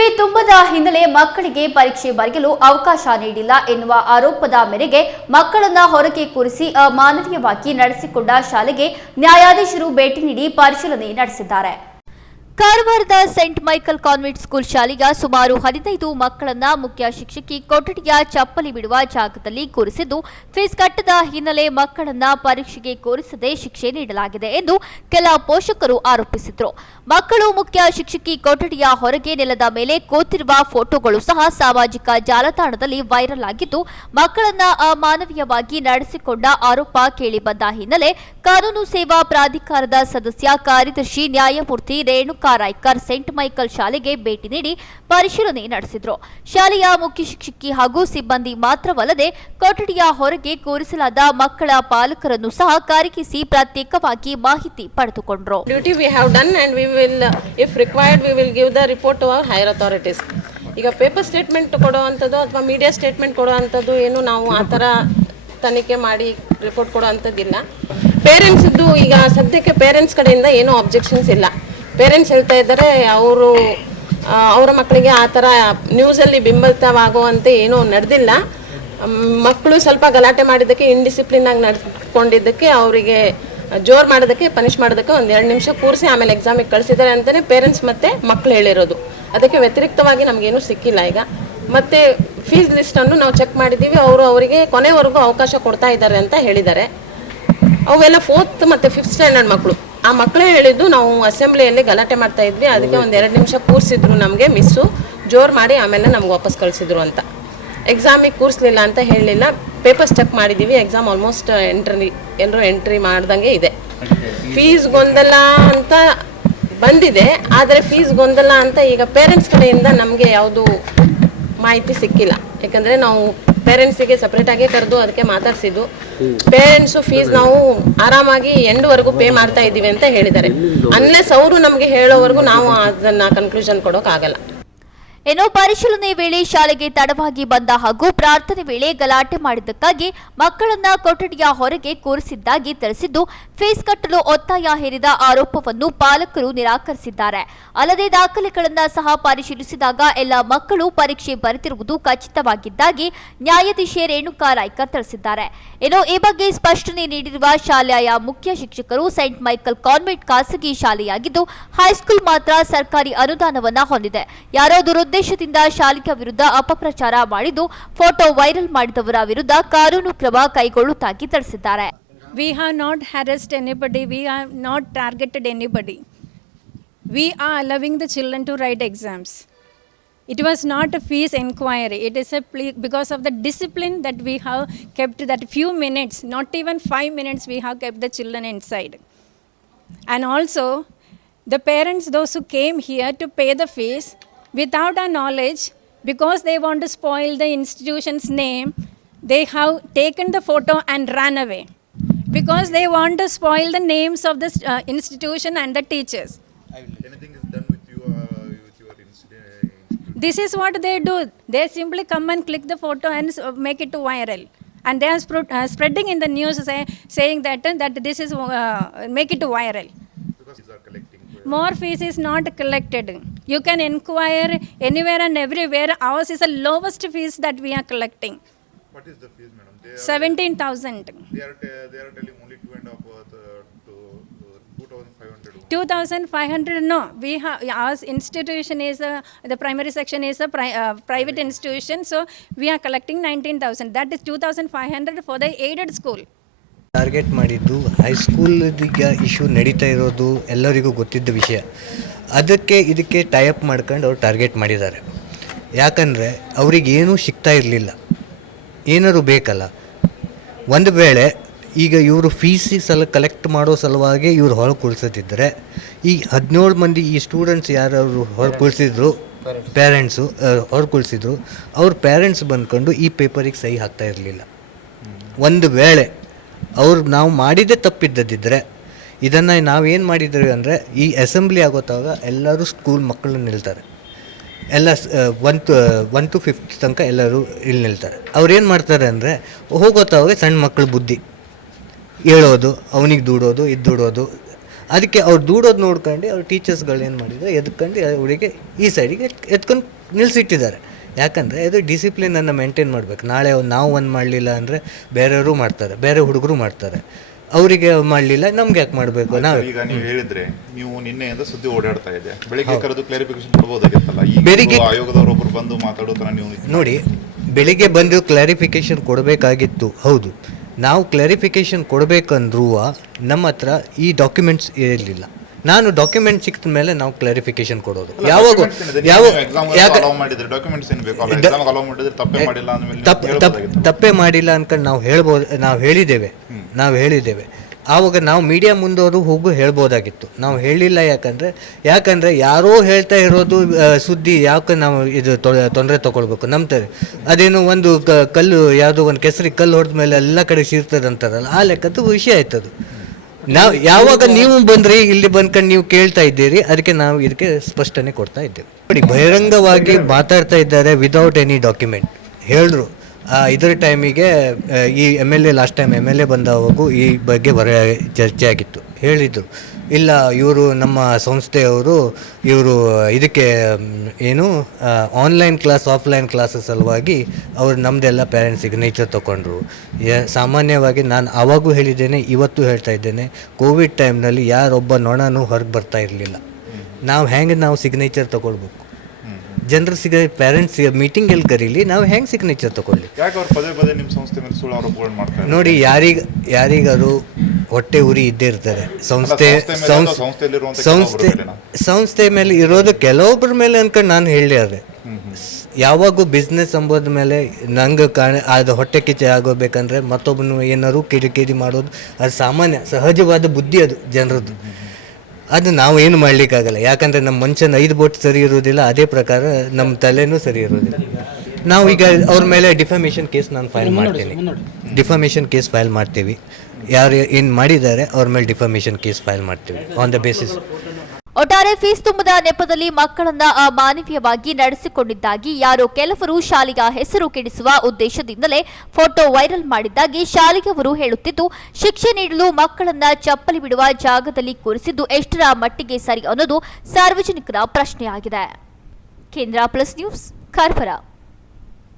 Fee ತುಂಬದ ಹಿನ್ನೆಲೆ ಮಕ್ಕಳಿಗೆ ಪರೀಕ್ಷೆ ಬರೆಯಲು ಅವಕಾಶ ನೀಡಿಲ್ಲ ಎನ್ನುವ ಆರೋಪದ ಮೇರೆಗೆ ಮಕ್ಕಳನ್ನ ಹೊರಗೆ ಕೂರಿಸಿ ಅಮಾನವೀಯವಾಗಿ ನಡೆಸಿಕೊಂಡ ಶಾಲೆಗೆ ನ್ಯಾಯಾಧೀಶರು ಭೇಟಿ ನೀಡಿ ಪರಿಶೀಲನೆ ನಡೆಸಿದ್ದಾರೆ. ಕಾರವಾರದ ಸೆಂಟ್ ಮೈಕಲ್ ಕಾನ್ವೆಂಟ್ ಸ್ಕೂಲ್ ಶಾಲೆಯ ಸುಮಾರು ಹದಿನೈದು ಮಕ್ಕಳನ್ನ ಮುಖ್ಯ ಶಿಕ್ಷಕಿ ಕೊಠಡಿಯ ಚಪ್ಪಲಿ ಬಿಡುವ ಜಾಗದಲ್ಲಿ ಕೂರಿಸಿದ್ದು, ಫೀಸ್ ಕಟ್ಟದ ಹಿನ್ನೆಲೆ ಮಕ್ಕಳನ್ನ ಪರೀಕ್ಷೆಗೆ ಕೂರಿಸದೆ ಶಿಕ್ಷೆ ನೀಡಲಾಗಿದೆ ಎಂದು ಕೆಲ ಪೋಷಕರು ಆರೋಪಿಸಿದ್ರು. ಮಕ್ಕಳು ಮುಖ್ಯ ಶಿಕ್ಷಕಿ ಕೊಠಡಿಯ ಹೊರಗೆ ನೆಲದ ಮೇಲೆ ಕೂತಿರುವ ಫೋಟೋಗಳು ಸಹ ಸಾಮಾಜಿಕ ಜಾಲತಾಣದಲ್ಲಿ ವೈರಲ್ ಆಗಿದ್ದು, ಮಕ್ಕಳನ್ನ ಅಮಾನವೀಯವಾಗಿ ನಡೆಸಿಕೊಂಡ ಆರೋಪ ಕೇಳಿಬಂದ ಹಿನ್ನೆಲೆ ಕಾನೂನು ಸೇವಾ ಪ್ರಾಧಿಕಾರದ ಸದಸ್ಯ ಕಾರ್ಯದರ್ಶಿ ನ್ಯಾಯಮೂರ್ತಿ ರೇಣುಕಾ ರಾಯ್ಕರ್ ಸೆಂಟ್ ಮೈಕಲ್ ಶಾಲೆಗೆ ಭೇಟಿ ನೀಡಿ ಪರಿಶೀಲನೆ ನಡೆಸಿದರು. ಶಾಲೆಯ ಮುಖ್ಯ ಶಿಕ್ಷಕಿ ಹಾಗೂ ಸಿಬ್ಬಂದಿ ಮಾತ್ರವಲ್ಲದೆ ಕೊಠಡಿಯ ಹೊರಗೆ ಕೂರಿಸಲಾದ ಮಕ್ಕಳ ಪಾಲಕರನ್ನು ಸಹ ಕರಗಿಸಿ ಪ್ರತ್ಯೇಕವಾಗಿ ಮಾಹಿತಿ ಪಡೆದುಕೊಂಡರು. Duty we have done and we will if required we will give report to higher ಈಗ ಪೇಪರ್ ಸ್ಟೇಟ್ಮೆಂಟ್ ಕೊಡುವಂಥದ್ದು ಅಥವಾ ಮೀಡಿಯಾ ಸ್ಟೇಟ್ಮೆಂಟ್ ಕೊಡುವಂಥದ್ದು ಏನು ನಾವು ಆ ಥರ ತನಿಖೆ ಮಾಡಿ ರಿಪೋರ್ಟ್ ಕೊಡೋ ಅಂಥದ್ದಿಲ್ಲ ಪೇರೆಂಟ್ಸ್ದು ಈಗ ಸದ್ಯಕ್ಕೆ ಪೇರೆಂಟ್ಸ್ ಕಡೆಯಿಂದ ಏನೂ ಅಬ್ಜೆಕ್ಷನ್ಸ್ ಇಲ್ಲ. ಪೇರೆಂಟ್ಸ್ ಹೇಳ್ತಾ ಇದ್ದಾರೆ, ಅವರು ಅವರ ಮಕ್ಕಳಿಗೆ ಆ ಥರ ನ್ಯೂಸಲ್ಲಿ ಬಿಂಬಲಿತವಾಗುವಂತೆ ಏನೂ ನಡೆದಿಲ್ಲ. ಮಕ್ಕಳು ಸ್ವಲ್ಪ ಗಲಾಟೆ ಮಾಡಿದ್ದಕ್ಕೆ ಇಂಡಿಸಿಪ್ಲಿನ್ ಆಗಿ ನಡ್ಕೊಂಡಿದ್ದಕ್ಕೆ, ಅವರಿಗೆ ಜೋರ್ ಮಾಡೋದಕ್ಕೆ ಪನಿಷ್ ಮಾಡೋದಕ್ಕೆ ಒಂದು ಎರಡು ನಿಮಿಷ ಕೂರಿಸಿ ಆಮೇಲೆ ಎಕ್ಸಾಮಿಗೆ ಕಳಿಸಿದ್ದಾರೆ ಅಂತಲೇ ಪೇರೆಂಟ್ಸ್ ಮತ್ತು ಮಕ್ಕಳು ಹೇಳಿರೋದು. ಅದಕ್ಕೆ ವ್ಯತಿರಿಕ್ತವಾಗಿ ನಮಗೇನು ಸಿಕ್ಕಿಲ್ಲ ಈಗ. ಮತ್ತು ಫೀಸ್ ಲಿಸ್ಟನ್ನು ನಾವು ಚೆಕ್ ಮಾಡಿದ್ದೀವಿ. ಅವರು ಅವರಿಗೆ ಕೊನೆವರೆಗೂ ಅವಕಾಶ ಕೊಡ್ತಾ ಇದ್ದಾರೆ ಅಂತ ಹೇಳಿದ್ದಾರೆ. ಅವೆಲ್ಲ ಫೋರ್ತ್ ಮತ್ತು ಫಿಫ್ತ್ ಸ್ಟ್ಯಾಂಡರ್ಡ್ ಮಕ್ಕಳು. ಆ ಮಕ್ಕಳೇ ಹೇಳಿದ್ದು ನಾವು ಅಸೆಂಬ್ಲಿಯಲ್ಲಿ ಗಲಾಟೆ ಮಾಡ್ತಾ ಇದ್ವಿ. ಅದಕ್ಕೆ ಒಂದು ಎರಡು ನಿಮಿಷ ಕೂರಿಸಿದ್ರು ನಮಗೆ ಮಿಸ್ಸು. ಜೋರು ಮಾಡಿ ಆಮೇಲೆ ನಮ್ಗೆ ವಾಪಸ್ ಕಳಿಸಿದ್ರು ಅಂತ. ಎಕ್ಸಾಮಿಗೆ ಕೂರಿಸ್ಲಿಲ್ಲ ಅಂತ ಹೇಳಲಿಲ್ಲ. ಪೇಪರ್ಸ್ ಚೆಕ್ ಮಾಡಿದ್ದೀವಿ ಎಕ್ಸಾಮ್ ಆಲ್ಮೋಸ್ಟ್ ಎಂಟ್ರಿ ಎಲ್ಲರೂ ಎಂಟ್ರಿ ಮಾಡ್ದಂಗೆ ಇದೆ. ಫೀಸ್ ಗೊಂದಲ ಅಂತ ಬಂದಿದೆ. ಆದರೆ ಫೀಸ್ ಗೊಂದಲ ಅಂತ ಈಗ ಪೇರೆಂಟ್ಸ್ ಕಡೆಯಿಂದ ನಮಗೆ ಯಾವುದು ಮಾಹಿತಿ ಸಿಕ್ಕಿಲ್ಲ. ಯಾಕಂದರೆ ನಾವು ಪೇರೆಂಟ್ಸಿಗೆ ಆಗಿ ಕರೆದು ಅದಕ್ಕೆ ಮಾತಾಡಿಸಿದ್ದು. ಪೇರೆಂಟ್ಸು ಫೀಸ್ ನಾವು ಆರಾಮಾಗಿ ಎಂಡ್ವರೆಗೂ ಪೇ ಮಾಡ್ತಾ ಇದ್ದೀವಿ ಅಂತ ಹೇಳಿದ್ದಾರೆ. ಅನ್ಲೆಸ್ ಅವರು ನಮಗೆ ಹೇಳೋವರೆಗೂ ನಾವು ಅದನ್ನು ಕನ್ಕ್ಲೂಷನ್ ಕೊಡೋಕ್ಕಾಗಲ್ಲ. ಏನೋ ಪರಿಶೀಲನೆ ವೇಳೆ ಶಾಲೆಗೆ ತಡವಾಗಿ ಬಂದ ಹಾಗೂ ಪ್ರಾರ್ಥನೆ ವೇಳೆ ಗಲಾಟೆ ಮಾಡಿದ್ದಕ್ಕಾಗಿ ಮಕ್ಕಳನ್ನ ಕೊಠಡಿಯ ಹೊರಗೆ ಕೂರಿಸಿದ್ದಾಗಿ ತಿಳಿಸಿದ್ದು, ಫೀಸ್ ಕಟ್ಟಲು ಒತ್ತಾಯ ಹೇರಿದ ಆರೋಪವನ್ನು ಪಾಲಕರು ನಿರಾಕರಿಸಿದ್ದಾರೆ. ಅಲ್ಲದೆ ದಾಖಲೆಗಳನ್ನ ಸಹ ಪರಿಶೀಲಿಸಿದಾಗ ಎಲ್ಲ ಮಕ್ಕಳು ಪರೀಕ್ಷೆ ಬರೆದಿರುವುದು ಖಚಿತವಾಗಿದ್ದಾಗಿ ನ್ಯಾಯಾಧೀಶೆ ರೇಣುಕಾ ರಾಯ್ಕರ್ ತಿಳಿಸಿದ್ದಾರೆ. ಏನೋ ಈ ಬಗ್ಗೆ ಸ್ಪಷ್ಟನೆ ನೀಡಿರುವ ಶಾಲೆಯ ಮುಖ್ಯ ಶಿಕ್ಷಕರು ಸೈಂಟ್ ಮೈಕಲ್ ಕಾನ್ವೆಂಟ್ ಖಾಸಗಿ ಶಾಲೆಯಾಗಿದ್ದು, ಹೈಸ್ಕೂಲ್ ಮಾತ್ರ ಸರ್ಕಾರಿ ಅನುದಾನವನ್ನ ಹೊಂದಿದೆ. ಯಾರೋ ದುರುದ್ದೇಶದಿಂದ ಶಾಲಿಕ ವಿರುದ್ಧ ಅಪಪ್ರಚಾರ ಮಾಡಿದ್ದು ಫೋಟೋ ವೈರಲ್ ಮಾಡಿದವರ ವಿರುದ್ಧ ಕಾನೂನು ಕ್ರಮ ಕೈಗೊಳ್ಳುತ್ತಾಗಿ ತಿಳಿಸಿದ್ದಾರೆ. We have not harassed anybody, we not not targeted we are allowing the children to write exams it was not a fees enquiry it is is a because of the discipline that that we kept that few minutes not not five minutes we we have the children inside and also the parents those who came here to pay the fees without our knowledge, because they want to spoil the institution's name, they have taken the photo and ran away. Because they want to spoil the names of this uh, institution and the teachers. Anything is done with you, uh, with your? This is what they do. They simply come and click the photo and make it viral. And they are spro- uh, spreading in the news say, saying that, uh, that this is, uh, make it viral. Because are collecting. More fees is not collected. You can inquire anywhere and everywhere. Ours is the lowest fees that we are collecting. What is the fees, madam? They are, 17,000. they are, te- they are telling only two and a half uh, to, to 2,500. 2500 no we have our institution is a the primary section is a pri- uh, private institution so we are collecting 19000 that is 2500 for the aided school target ಮಾಡಿದ್ದು high school issue ನಡೀತಾ ಇರೋದು ಎಲ್ಲರಿಗೂ ಗೊತ್ತಿದ್ದ ವಿಷಯ. ಅದಕ್ಕೆ ಇದಕ್ಕೆ tie-up ಮಾಡ್ಕೊಂಡು ಅವ್ರು ಟಾರ್ಗೆಟ್ ಮಾಡಿದ್ದಾರೆ. ಯಾಕಂದರೆ ಅವರಿಗೇನೂ ಸಿಗ್ತಾ ಇರಲಿಲ್ಲ. ಏನಾದ್ರು ಬೇಕಲ್ಲ. ಒಂದು ವೇಳೆ ಈಗ ಇವರು ಫೀಸ್ ಸಲ ಕಲೆಕ್ಟ್ ಮಾಡೋ ಸಲುವಾಗಿ ಇವ್ರು ಹೊರ ಕುಳ್ಸದಿದ್ದರೆ ಈ ಹದಿನೇಳು ಮಂದಿ ಈ ಸ್ಟೂಡೆಂಟ್ಸ್ ಯಾರು ಹೊರ ಕುಳ್ಸಿದ್ರು ಪೇರೆಂಟ್ಸು ಹೊರ ಕುಳ್ಸಿದ್ರು, ಅವ್ರ ಪೇರೆಂಟ್ಸ್ ಬಂದ್ಕೊಂಡು ಈ ಪೇಪರಿಗೆ ಸಹಿ ಹಾಕ್ತಾ ಇರಲಿಲ್ಲ. ಒಂದು ವೇಳೆ ಅವ್ರು ನಾವು ಮಾಡಿದ್ದೇ ತಪ್ಪಿದ್ದದಿದ್ದರೆ ಇದನ್ನು ನಾವೇನು ಮಾಡಿದ್ದೀವಿ ಅಂದರೆ ಈ ಅಸೆಂಬ್ಲಿ ಆಗೋತಾಗ ಎಲ್ಲರೂ ಸ್ಕೂಲ್ ಮಕ್ಕಳು ನಿಲ್ತಾರೆ. ಎಲ್ಲ one two one two fifth ತನಕ ಎಲ್ಲರೂ ಇಲ್ಲಿ ನಿಲ್ತಾರೆ. ಅವ್ರು ಏನು ಮಾಡ್ತಾರೆ ಅಂದರೆ ಹೋಗೋತಾವಾಗ ಸಣ್ಣ ಮಕ್ಕಳ ಬುದ್ಧಿ. ಹೇಳೋದು, ಅವನಿಗೆ ದೂಡೋದು, ಇದು ದೂಡೋದು. ಅದಕ್ಕೆ ಅವ್ರು ದೂಡೋದು ನೋಡ್ಕೊಂಡು ಅವ್ರ ಟೀಚರ್ಸ್ಗಳು ಏನು ಮಾಡಿದ್ದಾರೆ ಎದ್ಕೊಂಡು ಅವರಿಗೆ ಈ ಸೈಡಿಗೆ ಎತ್ಕೊಂಡು ನಿಲ್ಲಿಸಿಟ್ಟಿದ್ದಾರೆ ಯಾಕಂದರೆ ಇದು ಡಿಸಿಪ್ಲಿನನ್ನು ಮೇಂಟೈನ್ ಮಾಡಬೇಕು. ನಾಳೆ ನಾವು ಒಂದು ಮಾಡಲಿಲ್ಲ ಅಂದರೆ ಬೇರೆಯವರು ಮಾಡ್ತಾರೆ. ಬೇರೆ ಹುಡುಗರು ಮಾಡ್ತಾರೆ. ಅವರಿಗೆ ಮಾಡಲಿಲ್ಲ ನಮ್ಗೆ ಯಾಕೆ ಮಾಡಬೇಕು? ನಾವು. ಈಗ ನೀವು ಹೇಳಿದ್ರೆ ನೀವು ನಿನ್ನೆಯಿಂದ ಸುದ್ದಿ ಓಡಾಡ್ತಾ ಇದೆ ಬೆಳಿಗ್ಗೆ ಕರೆದು ಕ್ಲಾರಿಫಿಕೇಶನ್ ಕೊಡ್ಬೋದಾಗಿತ್ತಲ್ಲ? ಬೆಳಿಗ್ಗೆ- ಆಯೋಗದವರೊಬ್ಬರು ಬಂದು ಮಾತಾಡೋ ಥರ ನೀವು ನೋಡಿ ಬೆಳಿಗ್ಗೆ ಬಂದು ಕ್ಲಾರಿಫಿಕೇಶನ್ ಕೊಡಬೇಕಾಗಿತ್ತು. ಹೌದು. ನಾವು ಕ್ಲಾರಿಫಿಕೇಶನ್ ಕೊಡಬೇಕಂದ್ರೂ ನಮ್ಮ ಹತ್ರ ಈ ಡಾಕ್ಯುಮೆಂಟ್ಸ್ ಇರಲಿಲ್ಲ. ನಾನು ಡಾಕ್ಯುಮೆಂಟ್ ಸಿಕ್ತ ಮೇಲೆ ನಾವು ಕ್ಲಾರಿಫಿಕೇಶನ್ ಕೊಡೋದು. ಯಾವಾಗ ಯಾವ ತಪ್ಪೇ ಮಾಡಿಲ್ಲ ಅನ್ಕೊಂಡು ನಾವು ಹೇಳ್ಬೋದು ನಾವು ಹೇಳಿದ್ದೇವೆ. ನಾವು ಹೇಳಿದ್ದೇವೆ. ಆವಾಗ ನಾವು ಮೀಡಿಯಾ ಮುಂದೋರು ಹೋಗು ಹೇಳ್ಬೋದಾಗಿತ್ತು. ನಾವು ಹೇಳಿಲ್ಲ ಯಾಕಂದರೆ ಯಾಕಂದರೆ ಯಾರೋ ಹೇಳ್ತಾ ಇರೋದು ಸುದ್ದಿ ಯಾಕೆ ನಾವು ಇದು ತೊಂದರೆ ತಗೊಳ್ಬೇಕು. ನಂಬ್ತಾರೆ ಅದೇನು ಒಂದು ಕಲ್ಲು ಯಾವುದೋ ಒಂದು ಕೆಸರಿ ಕಲ್ಲು ಹೊಡೆದ ಮೇಲೆ ಎಲ್ಲ ಕಡೆ ಸೀರ್ತದೆ ಅಂತಾರಲ್ಲ ಆ ಲೆಕ್ಕದ್ದು ವಿಷಯ ಆಯ್ತದು. ನಾವು ಯಾವಾಗ ನೀವು ಬಂದ್ರಿ, ಇಲ್ಲಿ ಬಂದ್ಕೊಂಡು ನೀವು ಕೇಳ್ತಾ ಇದ್ದೀರಿ, ಅದಕ್ಕೆ ನಾವು ಇದಕ್ಕೆ ಸ್ಪಷ್ಟನೆ ಕೊಡ್ತಾ ಇದ್ದೇವೆ. ನೋಡಿ, ಬಹಿರಂಗವಾಗಿ ಮಾತಾಡ್ತಾ ಇದ್ದಾರೆ ವಿದೌಟ್ ಎನಿ ಡಾಕ್ಯುಮೆಂಟ್ ಹೇಳಿದ್ರು ಇದರ ಟೈಮಿಗೆ ಈ M L A last time M L A ಬಂದವಾಗೂ ಈ ಬಗ್ಗೆ ಬರ ಚರ್ಚೆ ಆಗಿತ್ತು ಹೇಳಿದರು. ಇಲ್ಲ ಇವರು ನಮ್ಮ ಸಂಸ್ಥೆಯವರು ಇವರು ಇದಕ್ಕೆ ಏನು ಆನ್ಲೈನ್ ಕ್ಲಾಸ್ ಆಫ್ಲೈನ್ ಕ್ಲಾಸಸ್ ಸಲುವಾಗಿ ಅವರು ನಮ್ಮದೆಲ್ಲ ಪೇರೆಂಟ್ಸ್ ಸಿಗ್ನೇಚರ್ ತೊಗೊಂಡ್ರು ಸಾಮಾನ್ಯವಾಗಿ ನಾನು ಆವಾಗೂ ಹೇಳಿದ್ದೇನೆ ಇವತ್ತು ಹೇಳ್ತಾ ಇದ್ದೇನೆ ಕೋವಿಡ್ ಟೈಮ್ನಲ್ಲಿ ಯಾರೊಬ್ಬ ನೊಣನೂ ಹೊರಗೆ ಬರ್ತಾ ಇರಲಿಲ್ಲ. ನಾವು ಹೆಂಗೆ ನಾವು ಸಿಗ್ನೇಚರ್ ತೊಗೊಳ್ಬೇಕು? ಜನರು ಸಿಗ ಪೇರೆಂಟ್ಸ್ ಮೀಟಿಂಗ್ ಎಲ್ಲಿ ಕರೀಲಿ ನಾವು ಹೆಂಗೆ ಸಿಗ್ನೇಚರ್ ತೊಗೊಳ್ಳಿ? ಯಾಕೆ ಅವ್ರು ಪದೇ ಪದೇ ನಿಮ್ಮ ಸಂಸ್ಥೆ ಮೇಲೆ ಸುಳ್ಳು ಆರೋಪಗಳು ಮಾಡ್ತಾರೆ ನೋಡಿ ಯಾರಿಗ ಯಾರಿಗಾರು ಹೊಟ್ಟೆ ಉರಿ ಇದ್ದೇ ಇರ್ತಾರೆ. ಸಂಸ್ಥೆ ಸಂಸ್ಥೆ ಸಂಸ್ಥೆ ಸಂಸ್ಥೆ ಮೇಲೆ ಇರೋದು ಕೆಲವೊಬ್ಬರ ಮೇಲೆ ಅನ್ಕೊಂಡು ನಾನು ಹೇಳಿದೆ ಯಾವಾಗೂ ಬಿಸ್ನೆಸ್ ಅಂಬೋದ ಮೇಲೆ ನಂಗೆ ಕಾಣ ಅದು ಹೊಟ್ಟೆ ಕಿಚ್ಚೆ ಆಗೋಬೇಕಂದ್ರೆ ಮತ್ತೊಬ್ಬನು ಏನಾದ್ರು ಕಿರಿಕಿರಿ ಮಾಡೋದು ಅದು ಸಾಮಾನ್ಯ ಸಹಜವಾದ ಬುದ್ಧಿ ಅದು ಜನರದ್ದು. ಅದು ನಾವು ಏನು ಮಾಡಲಿಕ್ಕಾಗಲ್ಲ. ಯಾಕಂದ್ರೆ ನಮ್ಮ ಮನುಷ್ಯನ ಐದು ಬೋಟ್ ಸರಿ ಇರೋದಿಲ್ಲ ಅದೇ ಪ್ರಕಾರ ನಮ್ಮ ತಲೆನೂ ಸರಿ ಇರೋದಿಲ್ಲ ನಾವು ಈಗ ಅವ್ರ ಮೇಲೆ ಡಿಫಾಮೇಷನ್ ಕೇಸ್ ನಾನು ಫೈಲ್ ಮಾಡ್ತೀನಿ. ಡಿಫಾಮೇಷನ್ ಕೇಸ್ ಫೈಲ್ ಮಾಡ್ತೀವಿ. ಯಾರು ಏನು ಮಾಡಿದ್ದಾರೆ, ಅವ್ರ ಮೇಲೆ ಡಿಫಾಮೇಷನ್ ಕೇಸ್ ಫೈಲ್ ಮಾಡ್ತೀವಿ ಆನ್ ದ ಬೇಸಿಸ್ ಒಟ್ಟಾರೆ ಫೀಸ್ ತುಂಬದ ನೆಪದಲ್ಲಿ ಮಕ್ಕಳನ್ನ ಅಮಾನವೀಯವಾಗಿ ನಡೆಸಿಕೊಂಡಿದ್ದಾಗಿ ಯಾರೋ ಕೆಲವರು ಶಾಲೆಯ ಹೆಸರು ಕೆಡಿಸುವ ಉದ್ದೇಶದಿಂದಲೇ ಫೋಟೋ ವೈರಲ್ ಮಾಡಿದ್ದಾಗಿ ಶಾಲೆಯವರು ಹೇಳುತ್ತಿದ್ದು, ಶಿಕ್ಷೆ ನೀಡಲು ಮಕ್ಕಳನ್ನ ಚಪ್ಪಲಿ ಬಿಡುವ ಜಾಗದಲ್ಲಿ ಕೂರಿಸಿದ್ದು ಎಷ್ಟರ ಮಟ್ಟಿಗೆ ಸರಿ ಅನ್ನೋದು ಸಾರ್ವಜನಿಕರ ಪ್ರಶ್ನೆಯಾಗಿದೆ. ಕೇಂದ್ರ ಪ್ಲಸ್ ನ್ಯೂಸ್ ಕಾರ್ಪರ